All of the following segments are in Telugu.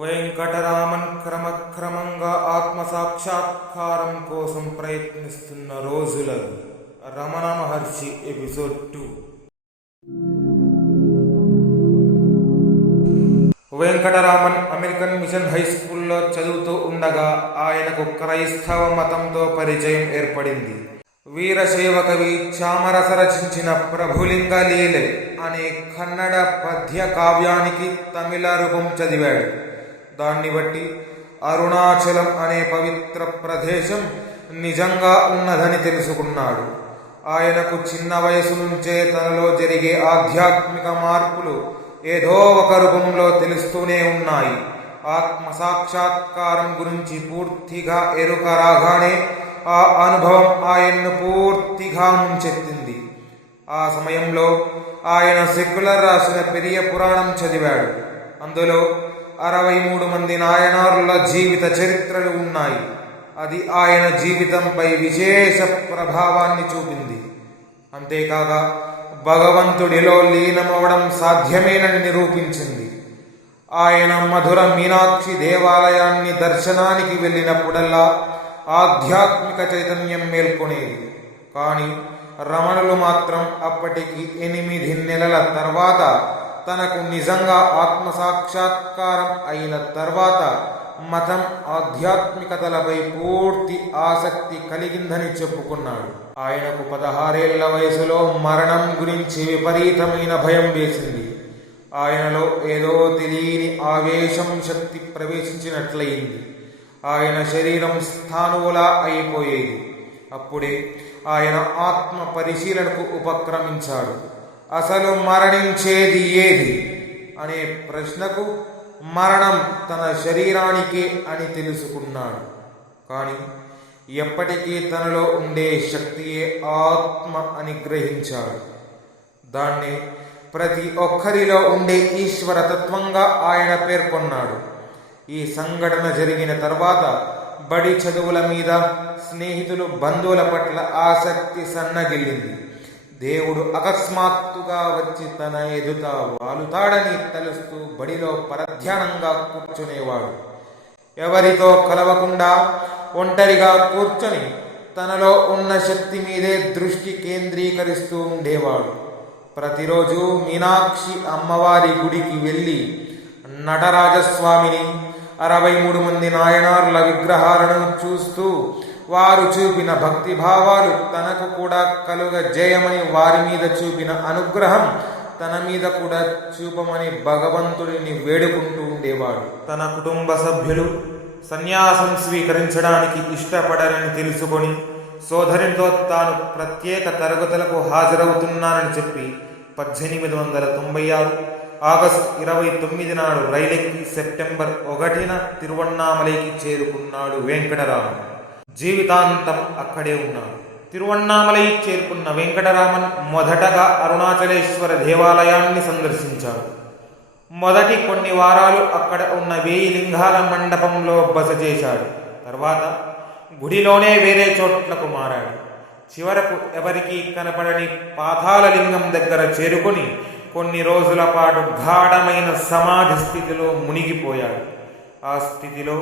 వెంకటరామన్ క్రమక్రమంగా ఆత్మసాక్షాత్కారం కోసం ప్రయత్నిస్తున్న రోజులవి. Ramana Maharshi episode 2. Venkataraman American mission high స్కూల్లో చదువుతూ ఉండగా ఆయనకు క్రైస్తవ మతంతో పరిచయం ఏర్పడింది. వీరశైవ కవి చామరస రచించిన ప్రభులింగ లీలే అనే కన్నడ పద్య కావ్యానికి తమిళ రూపం చదివాడు. దాన్ని బట్టి అరుణాచలం అనే పవిత్ర ప్రదేశం నిజంగా ఉన్నదని తెలుసుకున్నాడు. ఆయనకు చిన్న వయసు నుంచే తనలో జరిగే ఆధ్యాత్మిక మార్పులు ఏదో ఒక రూపంలో తెలుస్తూనే ఉన్నాయి. ఆత్మసాక్షాత్కారం గురించి పూర్తిగా ఎరుక రాగానే ఆ అనుభవం ఆయన్ను పూర్తిగా ముంచెత్తింది. ఆ సమయంలో ఆయన సెక్యులర్ రాసిన పెరియ పురాణం చదివాడు. అందులో 63 మంది నాయనారుల జీవిత చరిత్రలు ఉన్నాయి. అది ఆయన జీవితంపై విశేష ప్రభావాన్ని చూపింది. అంతేకాక భగవంతుడిలో లీనమవడం సాధ్యమేనని నిరూపించింది. ఆయన మధుర మీనాక్షి దేవాలయాన్ని దర్శనానికి వెళ్ళినప్పుడల్లా ఆధ్యాత్మిక చైతన్యం మేల్కొనేది. కానీ రమణులు మాత్రం అప్పటికి 8 నెలల తర్వాత, తనకు నిజంగా ఆత్మసాక్షాత్కారం అయిన తర్వాత మతం ఆధ్యాత్మికతలపై పూర్తి ఆసక్తి కలిగిందని చెప్పుకున్నాడు. ఆయనకు 16 ఏళ్ల వయసులో మరణం గురించి విపరీతమైన భయం వేసింది. ఆయనలో ఏదో తెలియని ఆవేశం శక్తి ప్రవేశించినట్లయింది. ఆయన శరీరం స్థాణువులా అయిపోయేది. అప్పుడే ఆయన ఆత్మ పరిశీలనకు ఉపక్రమించాడు. అసలు మరణించేది ఏది అనే ప్రశ్నకు మరణం తన శరీరానికే అని తెలుసుకున్నాడు. కానీ ఎప్పటికీ తనలో ఉండే శక్తియే ఆత్మ అని గ్రహించాడు. దాన్ని ప్రతి ఒక్కరిలో ఉండే ఈశ్వర తత్వంగా ఆయన పేర్కొన్నాడు. ఈ సంఘటన జరిగిన తర్వాత బడి చదువుల మీద, స్నేహితులు బంధువుల పట్ల ఆసక్తి సన్నగిల్లింది. దేవుడు అకస్మాత్తుగా వచ్చి తన ఎదుట వాలుతాడని తలుస్తూ బడిలో పరధ్యానంగా కూర్చునేవాడు. ఎవరితో కలవకుండా ఒంటరిగా కూర్చొని తనలో ఉన్న శక్తి మీదే దృష్టి కేంద్రీకరిస్తూ ఉండేవాడు. ప్రతిరోజు మీనాక్షి అమ్మవారి గుడికి వెళ్ళి నటరాజస్వామిని, 63 మంది నాయనార్ల విగ్రహాలను చూస్తూ వారు చూపిన భక్తి భావాలు తనకు కూడా కలుగజేయమని, వారి మీద చూపిన అనుగ్రహం తన మీద కూడా చూపమని భగవంతుడిని వేడుకుంటూ ఉండేవాడు. తన కుటుంబ సభ్యులు సన్యాసం స్వీకరించడానికి ఇష్టపడరని తెలుసుకొని సోదరునితో తాను ప్రత్యేక తరగతులకు హాజరవుతున్నానని చెప్పి 1896 ఆగస్టు 29 నాడు రైలెక్కి సెప్టెంబర్ 1న తిరువణ్ణామలైకి చేరుకున్నాడు వెంకటరామన్. జీవితాంతం అక్కడే ఉన్నాడు. తిరువణ్ణామలై చేరుకున్న వెంకటరామన్ మొదటగా అరుణాచలేశ్వర దేవాలయాన్ని సందర్శించాడు. మొదటి కొన్ని వారాలు అక్కడ ఉన్న 1000 లింగాల మండపంలో బస చేశాడు. తర్వాత గుడిలోనే వేరే చోట్లకు మారాడు. చివరకు ఎవరికీ కనపడని పాతాళ లింగం దగ్గర చేరుకొని కొన్ని రోజుల పాటు గాఢమైన సమాధి స్థితిలో మునిగిపోయాడు. ఆ స్థితిలో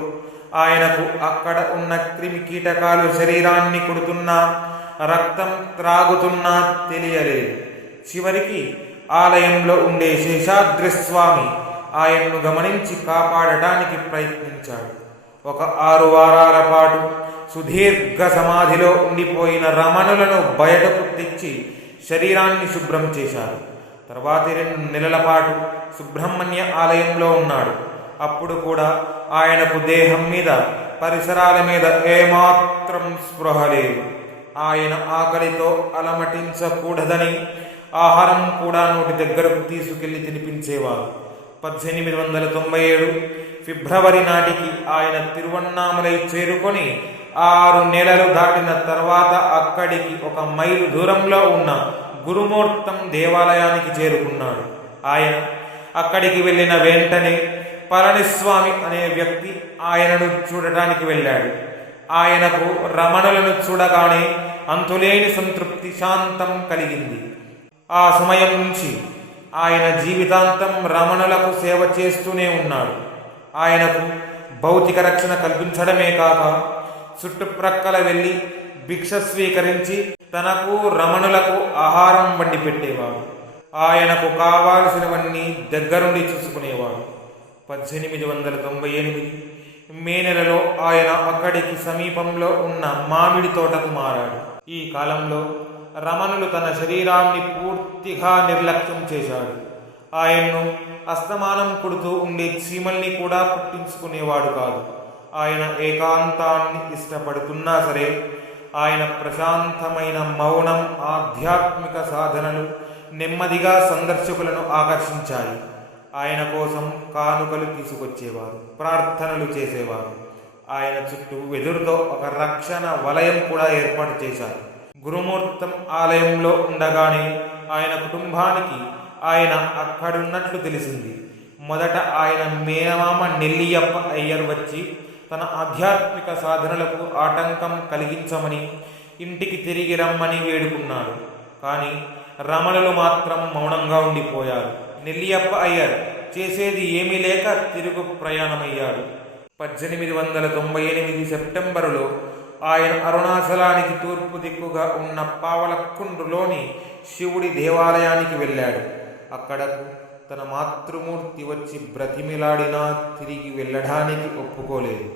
ఆయనకు అక్కడ ఉన్న క్రిమి కీటకాలు శరీరాన్ని కుడుతున్నా, రక్తం త్రాగుతున్నా తెలియలేదు. చివరికి ఆలయంలో ఉండే శేషాద్రిస్వామి ఆయన్ను గమనించి కాపాడటానికి ప్రయత్నించాడు. ఒక 6 వారాల పాటు సుదీర్ఘ సమాధిలో ఉండిపోయిన రమణులను బయటకు తెచ్చి శరీరాన్ని శుభ్రం చేశారు. తర్వాతి 2 నెలల పాటు సుబ్రహ్మణ్య ఆలయంలో ఉన్నాడు. అప్పుడు కూడా ఆయనకు దేహం మీద, పరిసరాల మీద ఏమాత్రం స్పృహ లేదు. ఆయన ఆకలితో అలమటించకూడదని ఆహారం కూడా నోటి దగ్గరకు తీసుకెళ్లి తినిపించేవారు. 1897 ఫిబ్రవరి నాటికి ఆయన తిరువణ్ణామలై చేరుకొని 6 నెలలు దాటిన తర్వాత అక్కడికి 1 మైలు దూరంలో ఉన్న గురుమూర్తం దేవాలయానికి చేరుకున్నాడు. ఆయన అక్కడికి వెళ్ళిన వెంటనే పళనిస్వామి అనే వ్యక్తి ఆయనను చూడటానికి వెళ్ళాడు. ఆయనకు రమణులను చూడగానే అంతులేని సంతృప్తి, శాంతం కలిగింది. ఆ సమయం నుంచి ఆయన జీవితాంతం రమణులకు సేవ చేస్తూనే ఉన్నాడు. ఆయనకు భౌతిక రక్షణ కల్పించడమే కాక చుట్టుప్రక్కల వెళ్ళి భిక్ష స్వీకరించి తనకు రమణులకు ఆహారం వండి పెట్టేవాడు. ఆయనకు కావాల్సినవన్నీ దగ్గరుండి చూసుకునేవాడు. 1898 మే నెలలో ఆయన అక్కడికి సమీపంలో ఉన్న మామిడి తోటకు మారాడు. ఈ కాలంలో రమణులు తన శరీరాన్ని పూర్తిగా నిర్లక్ష్యం చేశాడు. ఆయన్ను అస్తమానం కుడుతూ ఉండే చీమల్ని కూడా పుట్టించుకునేవాడు కాదు. ఆయన ఏకాంతాన్ని ఇష్టపడుతున్నా సరే ఆయన ప్రశాంతమైన మౌనం, ఆధ్యాత్మిక సాధనలు నెమ్మదిగా సందర్శకులను ఆకర్షించాయి. ఆయన కోసం కానుకలు తీసుకొచ్చేవారు, ప్రార్థనలు చేసేవారు. ఆయన చుట్టూ వెదురుతో ఒక రక్షణ వలయం కూడా ఏర్పాటు చేశారు. గురుమూర్తం ఆలయంలో ఉండగానే ఆయన కుటుంబానికి ఆయన అక్కడున్నట్లు తెలిసింది. మొదట ఆయన మేనమామ నెల్లియప్ప అయ్యర్ వచ్చి తన ఆధ్యాత్మిక సాధనలకు ఆటంకం కలిగించమని, ఇంటికి తిరిగి రమ్మని వేడుకున్నాడు. కానీ రమణులు మాత్రం మౌనంగా ఉండిపోయారు. నెల్లియప్ప అయ్యర్ చేసేది ఏమీ లేక తిరుగు ప్రయాణమయ్యాడు. 1898 సెప్టెంబరులో ఆయన అరుణాచలానికి తూర్పు దిక్కుగా ఉన్న పావలకుండ్రులోని శివుడి దేవాలయానికి వెళ్ళాడు. అక్కడకు తన మాతృమూర్తి వచ్చి బ్రతిమిలాడినా తిరిగి వెళ్ళడానికి ఒప్పుకోలేదు.